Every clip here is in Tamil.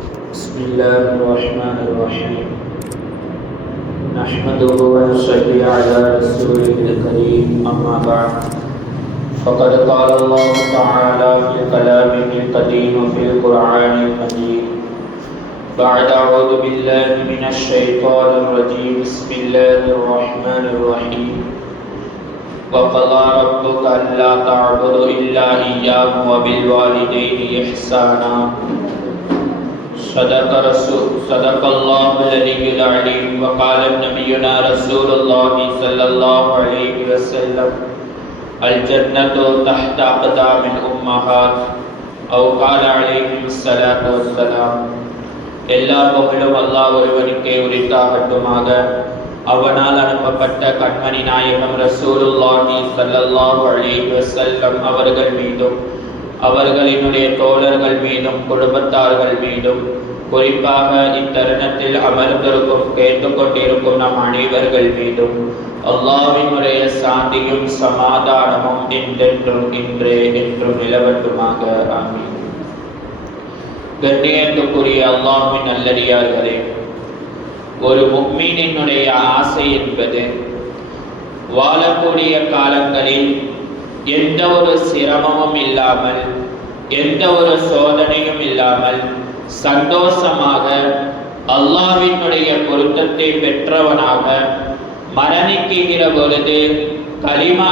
بسم الله الرحمن الرحيم. نحمده ونصلي على رسوله الكريم. أما بعد، فقد قال الله تعالى في كلامه القديم وفي القرآن المجيد بعد أعوذ بالله من الشيطان الرجيم. بسم الله الرحمن الرحيم. وقضى ربك ألا تعبدوا إلا إياه وبالوالدين إحسانا. صدق الله العلي العليم. وقال نبينا رسول الله صلى الله عليه وسلم: الجنة تحت أقدام الأمهات. أو قال عليه الصلاة والسلام. எல்லா புகழும் அல்லாஹ் ஒருவனுக்கே உரித்தாகட்டுமாக. அவனால் அனுப்பப்பட்ட கண்மணி நாயகம் ரசூலுல்லாஹி ஸல்லல்லாஹு அலைஹி வஸல்லம் அவர்கள் மீதும் அவர்களினுடைய தோழர்கள் மீதும் குடும்பத்தார்கள் மீதும் குறிப்பாக இத்தருணத்தில் அமர்ந்திருக்கும் கேட்டுக்கொண்டிருக்கும் நம் அனைவர்கள் மீதும் அல்லாஹ்வினுடைய சாந்தியும் சமாதானமும் என்றென்றும் இன்றே என்றும் நிலவட்டுமாக. ஆமீன். கண்ணியத்துக்குரிய அல்லாஹ்வின் நல்லடியார்களே, ஒரு முஃமினினுடைய ஆசை என்பது வாழக்கூடிய காலங்களில் எந்த ஒரு சிரமமும் இல்லாமல், எந்த ஒரு சோதனையும் இல்லாமல் சந்தோஷமாக அல்லாஹ்வினுடைய பொருத்தத்தை பெற்றவனாக மரணிக்குகிற பொழுது கலிமா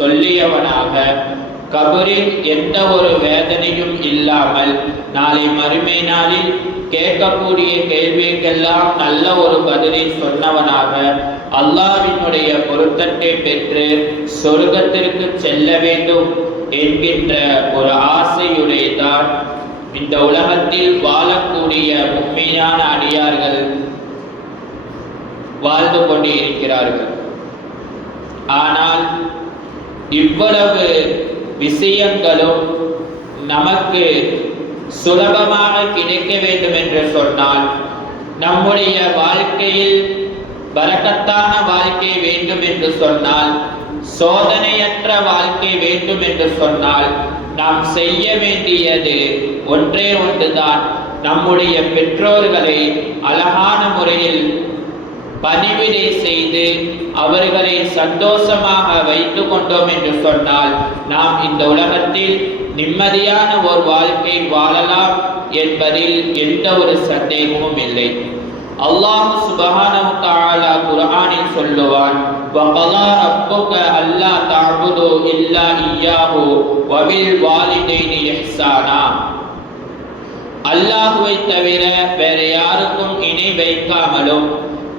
சொல்லியவனாக கபரில் எந்த ஒரு வேதனையும் இல்லாமல் நாளை மறுமை நாளில் கேட்கக்கூடிய கேள்விக்கெல்லாம் நல்ல ஒரு பதிலை சொன்னவனாக அல்லாஹ்வினுடைய பொருத்தத்தை பெற்று சொர்க்கத்திற்கு செல்ல வேண்டும் என்கின்ற ஒரு ஆசையுடையதான் இந்த உலகத்தில் வாழக்கூடிய உண்மையான அடியார்கள் வாழ்ந்து கொண்டு இருக்கிறார்கள். ஆனால் இவ்வளவு விஷயங்களும் நமக்கு சுலபமாக கிடைக்க வேண்டும் என்று சொன்னால், நம்முடைய வாழ்க்கையில் பரக்கத்தான வாழ்க்கை வேண்டும் என்று சொன்னால், சோதனையற்ற வாழ்க்கை வேண்டும் என்று சொன்னால், நாம் செய்ய வேண்டியது ஒன்றே ஒன்றுதான். நம்முடைய பெற்றோர்களை அழகான முறையில் பணிவிடை செய்து அவர்களை சந்தோஷமாக வைத்து கொண்டோம் என்று சொன்னால், நாம் இந்த உலகத்தில் நிம்மதியான ஒரு வாழ்க்கை வாழலாம் என்பதில் எந்த ஒரு சந்தேகமும் இல்லை. அல்லாஹ் சுப்ஹானஹு தஆலா குர்ஆனில் சொல்லுவான்: வகலா ரப்புக அல்லா தஅபுது இல்லா இய்யாஹு வபில் வாலிதைனி இஹ்சானா. அல்லாஹ்வை தவிர வேற யாருக்கும் இணை வைக்காமலும்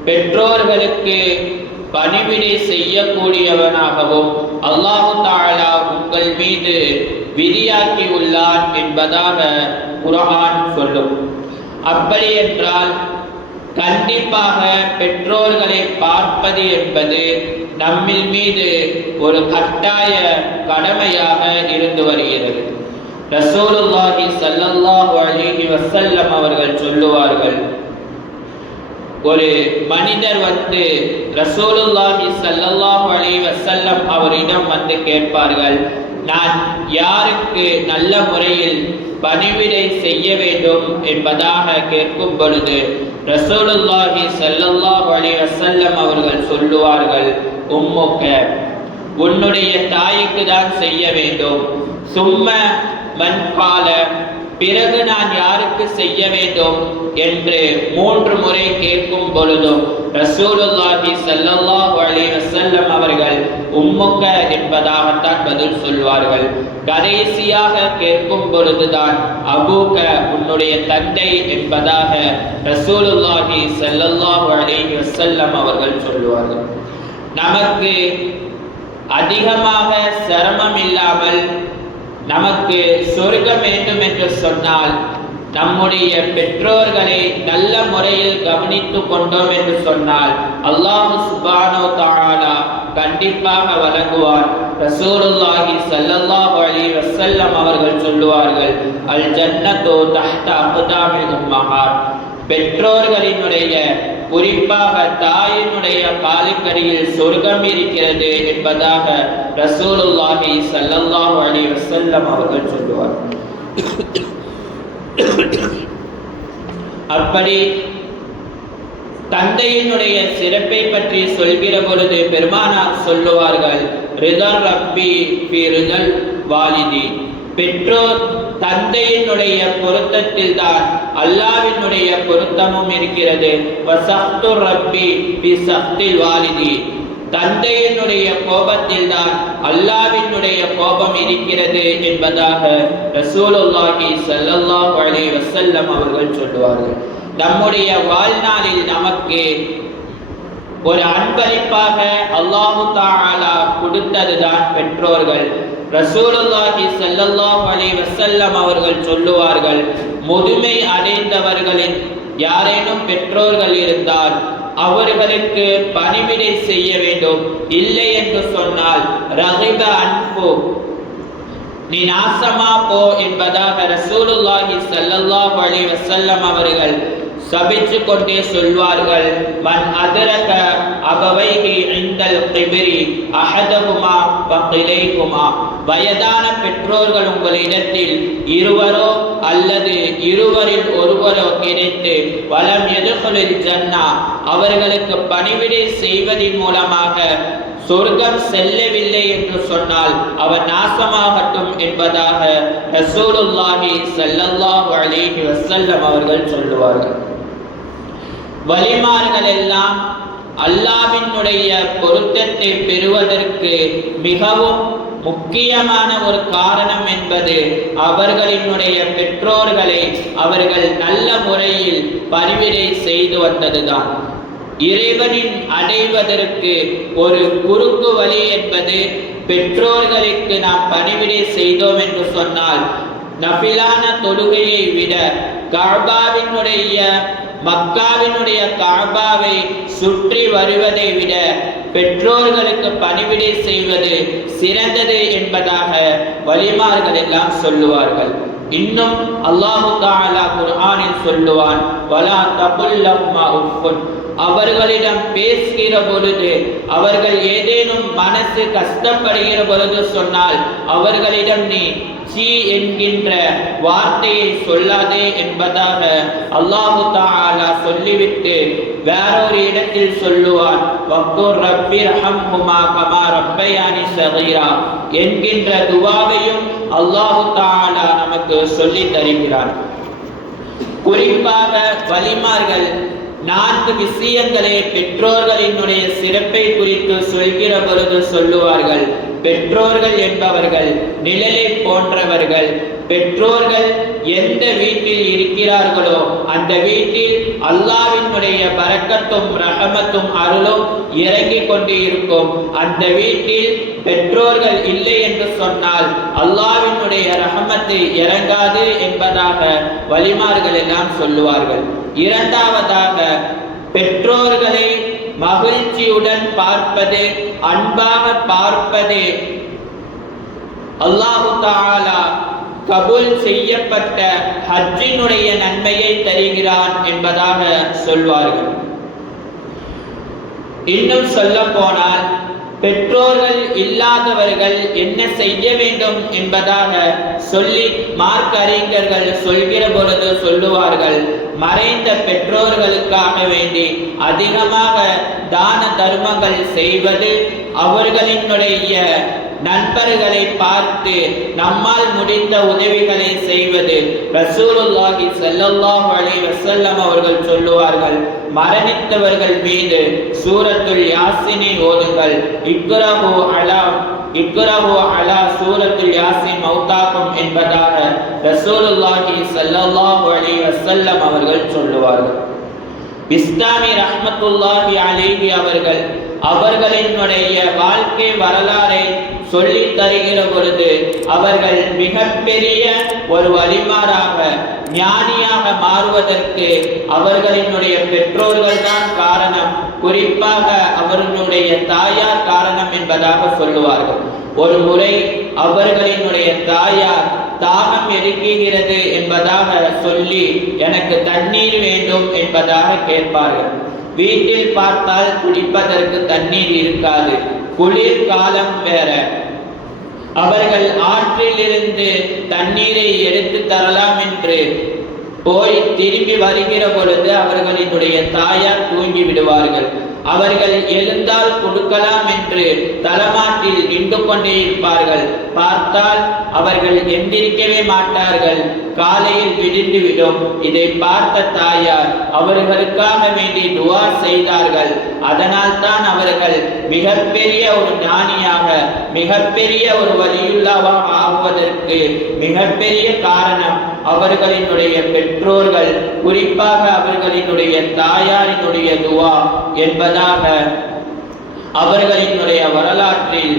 பெற்றோர்களுக்கு பணிவிடை செய்யக்கூடியவனாகவும் அல்லாஹ் தஆலா உங்கள் மீது விதியாக்கி உள்ளான் என்பதாக குர்ஆன் சொல்லும். அப்படி என்றால் கண்டிப்பாக பெற்றோர்களை பார்ப்பது என்பது நம்மில் மீது ஒரு கட்டாய கடமையாக இருந்து வருகிறது. ரசூலுல்லாஹி ஸல்லல்லாஹு அலைஹி வஸல்லம் அவர்கள் சொல்லுவார்கள், ஒரு மனிதர் ரசூலுல்லாஹி ஸல்லல்லாஹு அலைஹி வஸல்லம் அவரிடம் கேட்பார்கள், நான் யாருக்கு நல்ல முறையில் பணிவிடை செய்ய வேண்டும் என்பதாக கேட்கும் பொழுது ரசூலுல்லாஹி ஸல்லல்லாஹு அலைஹி வஸல்லம் அவர்கள் சொல்லுவார்கள், உம்முக்க, உன்னுடைய தாய்க்கு தான் செய்ய வேண்டும். சும்ம மன் கால, பிறகு நான் யாருக்கு செய்ய வேண்டும் என்று 3 முறை கேட்கும் பொழுதும் ரசூலுல்லாஹி ஸல்லல்லாஹு அலைஹி வஸல்லம் அவர்கள் உம்முக்க என்பதாகத்தான் பதில் சொல்வார்கள். கடைசியாக கேட்கும் பொழுதுதான் அபூக்க, உன்னுடைய தந்தை என்பதாக ரசூலுல்லாஹி ஸல்லல்லாஹு அலைஹி வஸல்லம் அவர்கள் சொல்வார்கள். நமக்கு அதிகமாக சிரமம் இல்லாமல் நமக்கு சொர்க்கம் வேண்டும் என்று சொன்னால், நம்முடைய பெற்றோர்களை நல்ல முறையில் கவனித்து கொண்டோம் என்று சொன்னால் அல்லாஹ் சுப்ஹானஹு தஆலா கண்டிப்பாக வழங்குவார். ரசூலுல்லாஹி ஸல்லல்லாஹு அலைஹி வஸல்லம் அவர்கள் சொல்லுவார்கள், அல் ஜன்னத்து தஹ்த அக்தாமில் உம்மஹாத். பெற்றோர்களினுடைய, குறிப்பாக தாயினுடைய காலுக்கடியில் சொர்க்கம் இருக்கிறது என்பதாக ரசூலுல்லாஹி ஸல்லல்லாஹு அலைஹி வஸல்லம் அவர்கள் சொல்லுவார். அப்படி தந்தையினுடைய சிறப்பை பற்றி சொல்கிற பொழுது பெருமானார் சொல்லுவார்கள், ரிதல் ரப்பி ஃபி ரிதல் வாலிதி, பெற்றோர் தந்தையினுடைய பொருத்தத்தில் தான் அல்லாஹ்வினுடைய பொருத்தமும் இருக்கிறது. வசஹ்து ரப்பி ஃபி சஹ்தில் வாலிதி, தந்தையினுடைய கோபத்தில் தான் அல்லாஹ்வினுடைய கோபம் இருக்கிறது என்பதாக ரசூலுல்லாஹி ஸல்லல்லாஹு அலைஹி வஸல்லம் அவர்கள் சொல்லுவார்கள். நம்முடைய வாழ்நாளில் நமக்கு ஒரு அன்பளிப்பாக அல்லாஹ் தஆலா கொடுத்ததுதான் பெற்றோர்கள். ரசூலுல்லாஹி ஸல்லல்லாஹு அலைஹி வஸல்லம் அவர்கள் சொல்லுவார்கள், முதுமை அடைந்தவர்களின் யாரேனும் பெற்றோர்கள் இருந்தால் அவர்களுக்கு பணிவிடை செய்ய வேண்டும். இல்லை என்று சொன்னால் ரகிப அன்பு, நீ நாசமா போ என்பதாக ரசூலுல்லாஹி ஸல்லல்லாஹு அலைஹி வஸல்லம் அவர்கள் சபிச்சு கொண்டே சொல்வார்கள். மன் அதரக அபவைஹி இன்தல் கிப்ரி அஹதஹுமா வகிலைஹுமா, வயதான பெற்றோர்கள் உங்களிடத்தில் இருவரோ அல்லது இருவரில் ஒருவரோ கிடைத்து வலம் யதுகுலில் ஜன்னா, அவர்களுக்கு பணிவிடை செய்வதின் மூலமாக சொர்க்கம் செல்லவில்லை என்று சொன்னால் அவர் நாசமாகட்டும் என்பதாக ரசூலுல்லாஹி ஸல்லல்லாஹு அலைஹி வஸல்லம் அவர்கள் சொல்லுவார்கள். வலிமார்கள் எல்லாம் அல்லாஹ்வினுடைய பொருத்தத்தை பெறுவதற்கு மிகவும் முக்கியமான ஒரு காரணம் என்பது அவர்களினுடைய பெற்றோர்களை அவர்கள் நல்ல முறையில் பணிவிடை செய்து வந்ததுதான். இறைவனின் அடைவதற்கு ஒரு குறுக்கு வழி என்பது பெற்றோர்களுக்கு நாம் பணிவிடை செய்தோம் என்று சொன்னால், நஃபிலான தொழுகையை விட கஅபாவினுடைய மக்காவினுடைய கஅபாவை சுற்றி வருவதை விட பெற்றோர்களுக்கு பணிவிடை செய்வது சிறந்தது என்பதாக வலிமார்கள் எல்லாம் சொல்லுவார்கள். இன்னும் அல்லாஹ் தஆலா குர்ஆனில் சொல்லுவான், வலா தகுல் லஹுமா உஃபுன், அவர்களிடம் பேசுகிற பொழுது அவர்கள் ஏதேனும் மனசு கஷ்டப்படுகிற பொழுது சொன்னால் அவர்களிடம் நீ சீ என்கின்ற வார்த்தையை சொல்லாதே என்பதாக அல்லாஹ் தஆலா சொல்லிவிட்டு வேறொரு இடத்தில் சொல்லுவான், வக்குர் ரப்பிர்ஹம்ஹுமா கமா ரப்பயானி ஸகீரா என்கின்ற துஆவையும் அல்லாஹ் தஆலா நமக்கு சொல்லி தருகிறார். குறிப்பாக வலிமார்கள் 4 விஷயங்களை பெற்றோர்களினுடைய சிறப்பை குறித்து சொல்கிற பொழுது சொல்லுவார்கள். பெற்றோர்கள் என்பவர்கள் நிழலை போன்றவர்கள். பெற்றோர்கள் எந்த வீட்டில் இருக்கிறார்களோ அந்த வீட்டில் அல்லாஹ்வினுடைய பரக்கத்தும் ரஹமத்தும் அருளும் இறங்கிக் கொண்டு இருக்கும். அந்த வீட்டில் பெற்றோர்கள் இல்லை என்று சொன்னால் அல்லாஹ்வினுடைய ரஹமத்தை இறங்காது என்பதாக வலிமார்கள் எல்லாம் சொல்லுவார்கள். இரண்டாவதாக, பெற்றோர்களை மகிழ்ச்சியுடன் பார்ப்பது, அன்பாக பார்ப்பது அல்லாஹ் தஆலா கபூல் செய்யப்பட்ட ஹஜ்ஜினுடைய நன்மையை தருகிறான் என்பதாக சொல்வார்கள். இன்னும் சொல்ல போனால் பெற்றோர்கள் இல்லாதவர்கள் என்ன செய்ய வேண்டும் என்பதாக சொல்லி மார்க்க அறிஞர்கள் சொல்கிற பொழுது சொல்லுவார்கள், மறைந்த பெற்றோர்களுக்காக வேண்டி அதிகமாக தான தர்மங்கள் செய்வது, அவர்களினுடைய நண்பர்களை பார்த்து நம்மால் முடிந்த உதவிகளை செய்வது. ரசூலுல்லாஹி ஸல்லல்லாஹு அலைஹி வஸல்லம் அவர்கள் சொல்லுவார்கள், மரணித்தவர்கள் மீது சூரத்துல் யாசீனை ஓதுங்கள். இக்ரஹு அலா சூரத்துல் யாசீன் மௌதாக்கும் என்பதாக ரசூலுல்லாஹி ஸல்லல்லாஹு அலைஹி வஸல்லம் அவர்கள் சொல்லுவார்கள். பிஸ்தாமி ரஹ்மத்துல்லாஹி அலைஹி அவர்கள் அவர்களினுடைய வாழ்க்கை வரலாறை சொல்லி தருகிற பொழுது அவர்கள் மிகப்பெரிய ஒரு வலிமாராக ஞானியாக மாறுவதற்கு அவர்களினுடைய பெற்றோர்கள் தான் காரணம், குறிப்பாக அவர்களுடைய தாயார் காரணம் என்பதாக சொல்லுவார்கள். ஒரு முறை அவர்களினுடைய தாயார் தாகம் எடுக்கிறது என்பதாக சொல்லி எனக்கு தண்ணீர் வேண்டும் என்பதாக கேட்பார்கள். வீட்டில் பார்த்தால் குடிப்பதற்கு தண்ணீர் இருக்காது, குளிர் காலம் வேற. அவர்கள் ஆற்றில் இருந்து தண்ணீரை எடுத்து தரலாம் என்று போய் திரும்பி வருகிற பொழுது அவர்களினுடைய தாயார் தூங்கி விடுவார்கள். அவர்கள் எழுந்தால் கொடுக்கலாம் என்று தலமாட்டில் நின்று கொண்டே இருப்பார்கள். பார்த்தால் அவர்கள் எந்திரிக்கவே மாட்டார்கள். காலையில் விடிந்துவிடும். இதை பார்த்த தாயார் அவர்களுக்காக வேண்டி துஆ செய்தார்கள். அதனால் தான் அவர்கள் மிகப்பெரிய ஒரு ஞானியாக, மிகப்பெரிய ஒரு வலியுல்லாவாக ஆகுவதற்கு மிகப்பெரிய காரணம் அவர்களினுடைய பெற்றோர்கள், குறிப்பாக அவர்களினுடைய தாயாரினுடைய துஆ என்பதாக அவர்களினுடைய வரலாற்றில்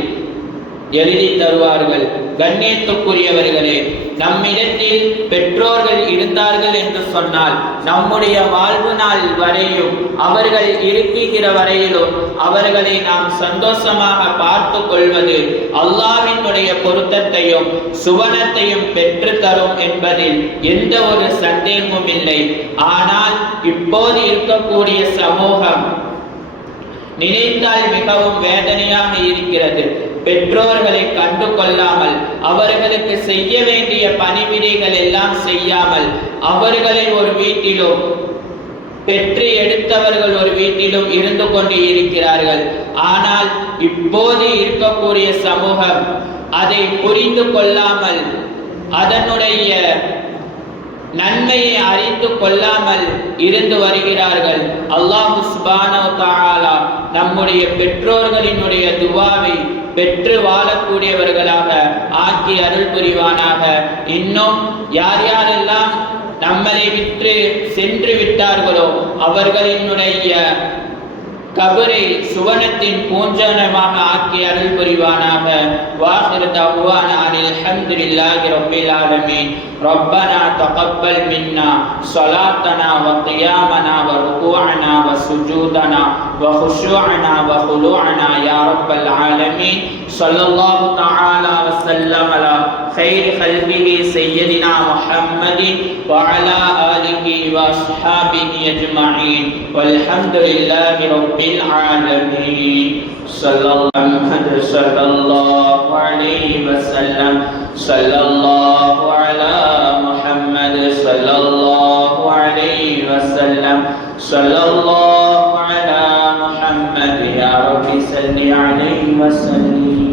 எழுதி தருவார்கள். கண்ணியத்துக்குரியவர்களே, நம்மிடத்தில் பெற்றோர்கள் இருந்தார்கள் என்று சொன்னால் நம்முடைய வாழ்வு நாள் வரையும், அவர்கள் இருக்குகிற வரையிலும் அவர்களை நாம் சந்தோஷமாக பார்த்து கொள்வது அல்லாஹ்வினுடைய பொருத்தத்தையும் சுவனத்தையும் பெற்று தரும் என்பதில் எந்த ஒரு சந்தேகமும் இல்லை. ஆனால் இப்போது இருக்கக்கூடிய சமூகம் நினைத்தால் மிகவும் வேதனையாக இருக்கிறது. பெற்றோர்களை கண்டு கொள்ளாமல், அவர்களுக்கு செய்ய வேண்டிய பணிவிடைகள் எல்லாம் செய்யாமல், அவர்களை ஒரு வீட்டிலும் பெற்று எடுத்தவர்கள் ஒரு வீட்டிலும் இருந்து கொண்டு இருக்கிறார்கள். ஆனால் இப்போது இருக்கக்கூடிய சமூகம் அதை புரிந்து கொள்ளாமல், அதனுடைய நன்மையை அறிந்து கொள்ளாமல் இருந்து வருகிறார்கள். அல்லாஹ் சுப்ஹானஹு வ தஆலா நம்முடைய பெற்றோர்களினுடைய துஆவை பெற்று வாழக்கூடியவர்களாக ஆக்கி அருள் புரிவானாக. இன்னும் யார் யாரெல்லாம் நம்மளை விட்டு சென்று விட்டார்களோ அவர்களினுடைய கபரை சுவனத்தின் பூஞ்சனமாக ஆக்கி அருள் புரிவானாக. வாஹிரு தஅவானா அல்ஹம்துலில்லாஹி ரப்பில் ஆலமீன். ரப்பனா தகப்பல் மின்னா ஸலாத்தனா வ கியாமனா வ ருகூஅனா வ சுஜூதனா வ குஷூஅனா வ குலூஅனா யா ரப்பல் ஆலமீன். ஸல்லல்லாஹு தஆலா வ ஸல்லம் அலா خير خلقه سيدنا محمد وعلى آله وأصحابه أجمعين والحمد لله رب العالمين. صلى الله عليه وسلم. صلى الله على محمد صلى الله عليه وسلم. صلى الله على محمد يا رب صل عليه وسلم.